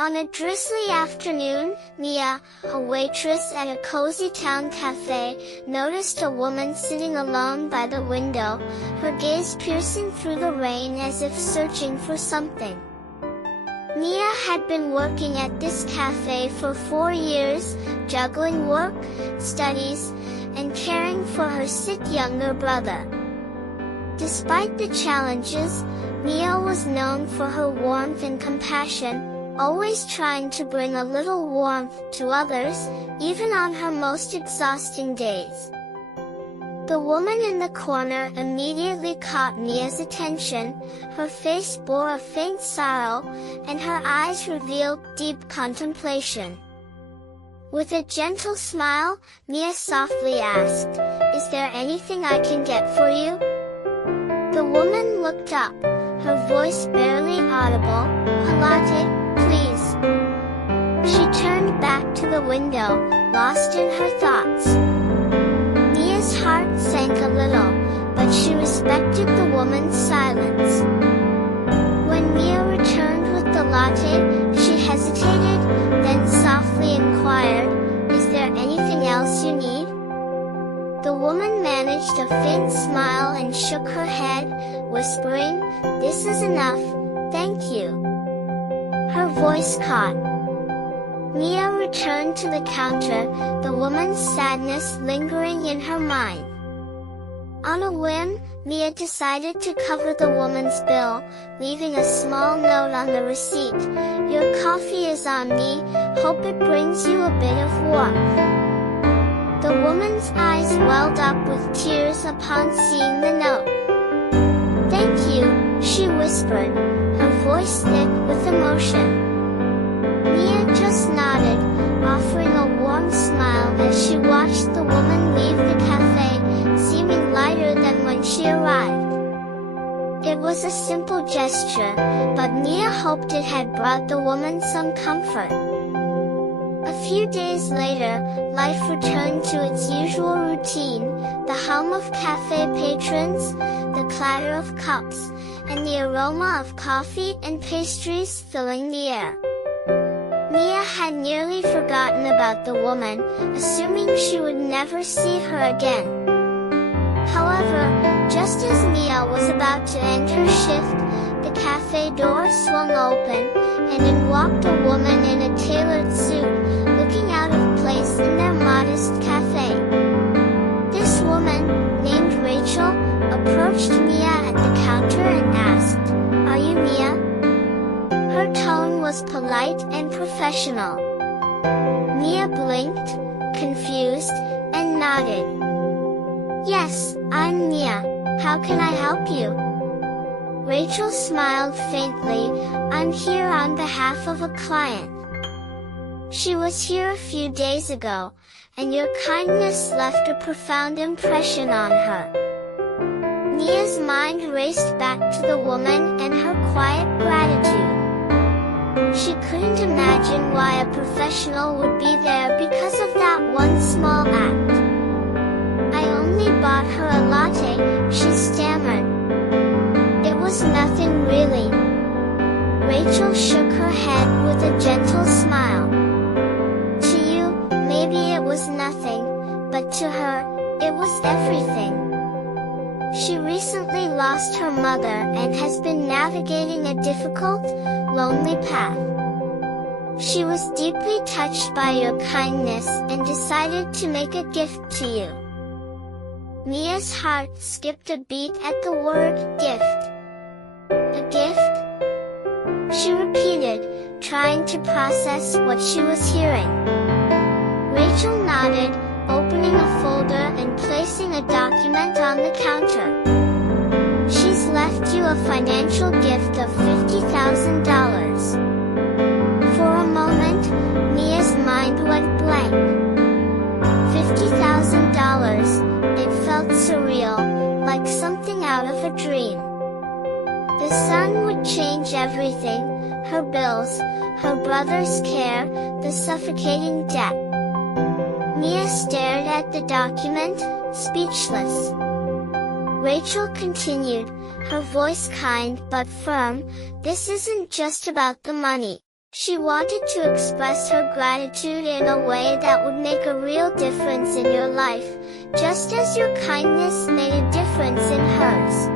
On a drizzly afternoon, Mia, a waitress at a cozy town cafe, noticed a woman sitting alone by the window, her gaze piercing through the rain as if searching for something. Mia had been working at this cafe for 4 years, juggling work, studies, and caring for her sick younger brother. Despite the challenges, Mia was known for her warmth and compassion, always trying to bring a little warmth to others, even on her most exhausting days. The woman in the corner immediately caught Mia's attention. Her face bore a faint sorrow, and her eyes revealed deep contemplation. With a gentle smile, Mia softly asked, "Is there anything I can get for you?" The woman looked up, her voice barely audible. "A latte, please." She turned back to the window, lost in her thoughts. Mia's heart sank a little, but she respected the woman's silence. When Mia returned with the latte, she hesitated, then softly inquired, "Is there anything else you need?" The woman managed a faint smile and shook her head, whispering, "This is enough, thank you." Her voice caught. Mia returned to the counter, the woman's sadness lingering in her mind. On a whim, Mia decided to cover the woman's bill, leaving a small note on the receipt. "Your coffee is on me, hope it brings you a bit of warmth." The woman's eyes welled up with tears upon seeing the note. "Thank you," she whispered, her voice thick with emotion. Mia just nodded, offering a warm smile as she watched the woman leave the cafe, seeming lighter than when she arrived. It was a simple gesture, but Mia hoped it had brought the woman some comfort. A few days later, life returned to its usual routine, the hum of cafe patrons, the clatter of cups, and the aroma of coffee and pastries filling the air. Mia had nearly forgotten about the woman, assuming she would never see her again. However, just as Mia was about to end her shift, the cafe door swung open, and in walked a woman in a tailored suit, looking out of place in their modest cafe. This woman, named Rachel, approached Mia at the counter and asked, "Are you Mia?" Her tone was polite and professional. Mia blinked, confused, and nodded. "Yes, I'm Mia. How can I help you?" Rachel smiled faintly. "I'm here on behalf of a client. She was here a few days ago, and your kindness left a profound impression on her." Mia's mind raced back to the woman and her quiet gratitude. She couldn't imagine why a professional would be there because of that one small act. "I only bought her a latte," she stammered. "It was nothing really." Rachel shook her head with a gentle smile. "To you, maybe it was nothing, but to her, it was everything. She recently lost her mother and has been navigating a difficult, lonely path. She was deeply touched by your kindness and decided to make a gift to you." Mia's heart skipped a beat at the word gift. "A gift?" she repeated, trying to process what she was hearing. Rachel nodded, opening a folder and placing a document on the counter. "She's left you a financial gift of $50,000. For a moment, Mia's mind went blank. $50,000, it felt surreal, like something out of a dream. The sun would change everything, her bills, her brother's care, the suffocating debt. Mia stared at the document, speechless. Rachel continued, her voice kind but firm, "This isn't just about the money. She wanted to express her gratitude in a way that would make a real difference in your life, just as your kindness made a difference in hers.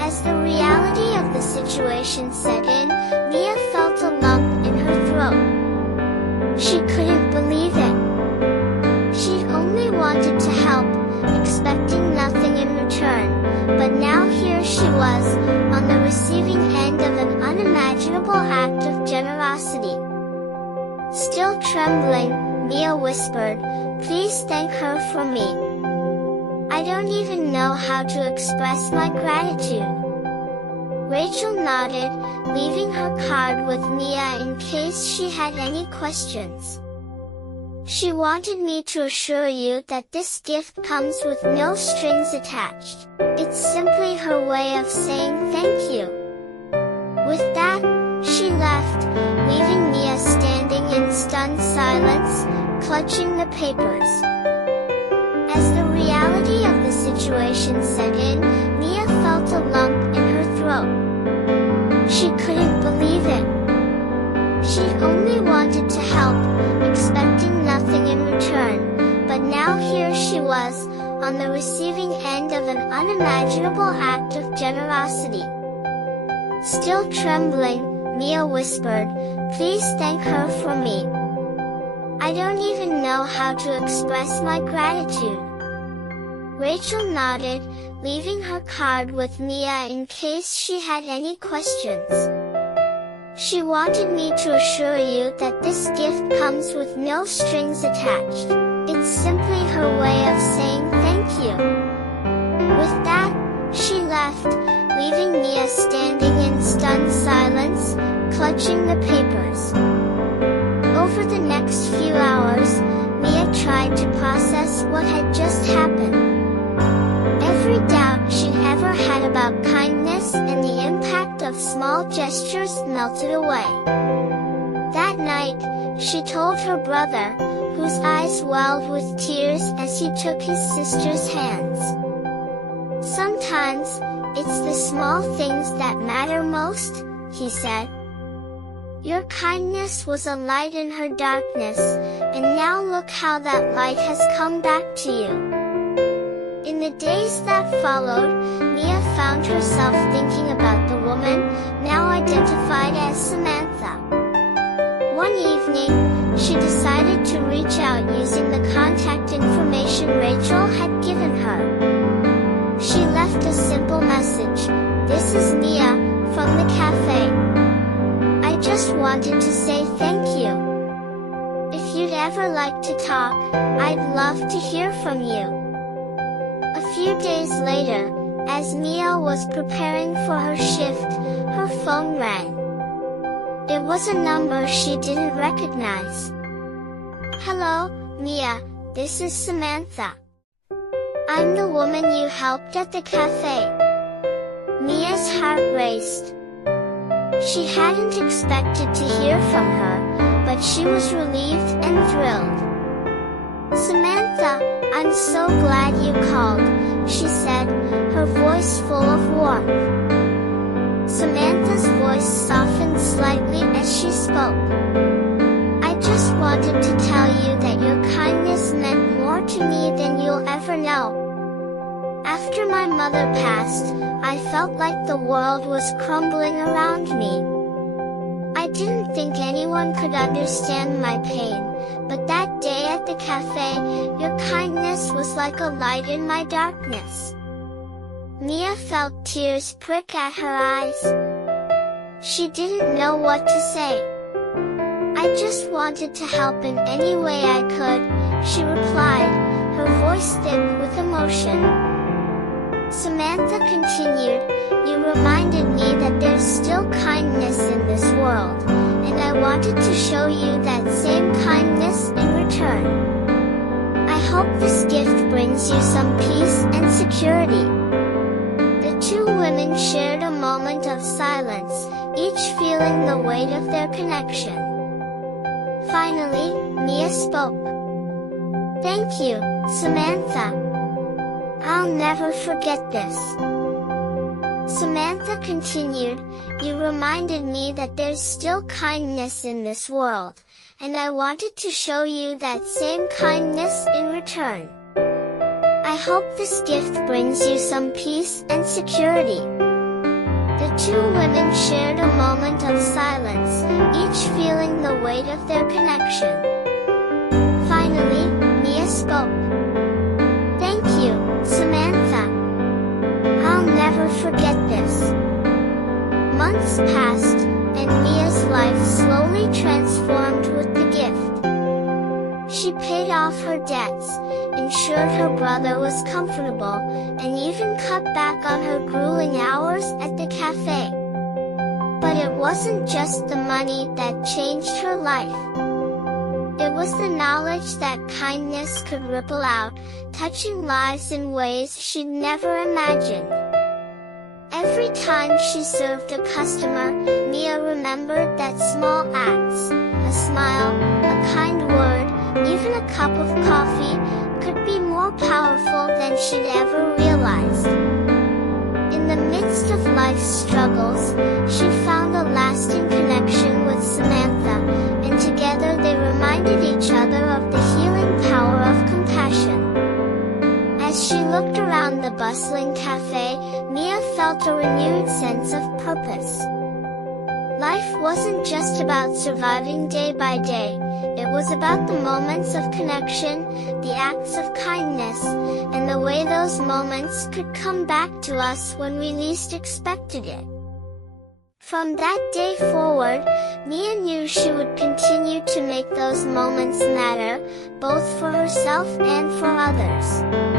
As the reality of the situation set in, Mia felt a lump in her throat. She couldn't believe it. She'd only wanted to help, expecting nothing in return, but now here she was, on the receiving end of an unimaginable act of generosity. Still trembling, Mia whispered, "Please thank her for me. I don't even know how to express my gratitude." Rachel nodded, leaving her card with Mia in case she had any questions. "She wanted me to assure you that this gift comes with no strings attached. It's simply her way of saying thank you." With that, she left, leaving Mia standing in stunned silence, clutching the papers. As the reality of the situation set in, Mia felt a lump in her throat. She couldn't believe it. She'd only wanted to help, expecting nothing in return, but now here she was, on the receiving end of an unimaginable act of generosity. Still trembling, Mia whispered, "Please thank her for me. I don't even know how to express my gratitude." Rachel nodded, leaving her card with Mia in case she had any questions. "She wanted me to assure you that this gift comes with no strings attached. It's simply her way of saying thank you." With that, she left, leaving Mia standing in stunned silence, clutching the papers. Over the next few hours, Mia tried to process what had just happened. Every doubt she'd ever had about kindness and the impact of small gestures melted away. That night, she told her brother, whose eyes welled with tears as he took his sister's hands. "Sometimes, it's the small things that matter most," he said. "Your kindness was a light in her darkness, and now look how that light has come back to you." In the days that followed, Mia found herself thinking about the woman, now identified as Samantha. One evening, she decided to reach out using the contact information Rachel had given her. She left a simple message, "This is Mia, from the cafe. I just wanted to say thank you. If you'd ever like to talk, I'd love to hear from you." A few days later, as Mia was preparing for her shift, her phone rang. It was a number she didn't recognize. "Hello, Mia, this is Samantha. I'm the woman you helped at the cafe." Mia's heart raced. She hadn't expected to hear from her, but she was relieved and thrilled. "Samantha, I'm so glad you called," she said, her voice full of warmth. Samantha's voice softened slightly as she spoke. "I just wanted to tell you that your kindness meant more to me than you'll ever know. After my mother passed, I felt like the world was crumbling around me. I didn't think anyone could understand my pain, but that day at the cafe, your kindness was like a light in my darkness." Mia felt tears prick at her eyes. She didn't know what to say. "I just wanted to help in any way I could," she replied, her voice thick with emotion. Samantha continued, "You reminded me that there's still kindness in this world, and I wanted to show you that same kindness in return. I hope this gift brings you some peace and security." The two women shared a moment of silence, each feeling the weight of their connection. Finally, Mia spoke. "Thank you, Samantha. I'll never forget this." Samantha continued, "You reminded me that there's still kindness in this world, and I wanted to show you that same kindness in return. I hope this gift brings you some peace and security." The two women shared a moment of silence, each feeling the weight of their connection. Finally, Mia spoke. "Thank you, Samantha. I'll never forget this." Months passed, and Mia's life slowly transformed with the gift. She paid off her debts, ensured her brother was comfortable, and even cut back on her grueling hours at the cafe. But it wasn't just the money that changed her life. It was the knowledge that kindness could ripple out, touching lives in ways she'd never imagined. Every time she served a customer, Mia remembered that small acts, a smile, a kind word, even a cup of coffee, could be more powerful than she'd ever realized. In the midst of life's struggles, she found a lasting connection with Samantha, and together they reminded each other of the healing power of compassion. As she looked around the bustling cafe, Mia felt a renewed sense of purpose. Life wasn't just about surviving day by day, it was about the moments of connection, the acts of kindness, and the way those moments could come back to us when we least expected it. From that day forward, Mia knew she would continue to make those moments matter, both for herself and for others.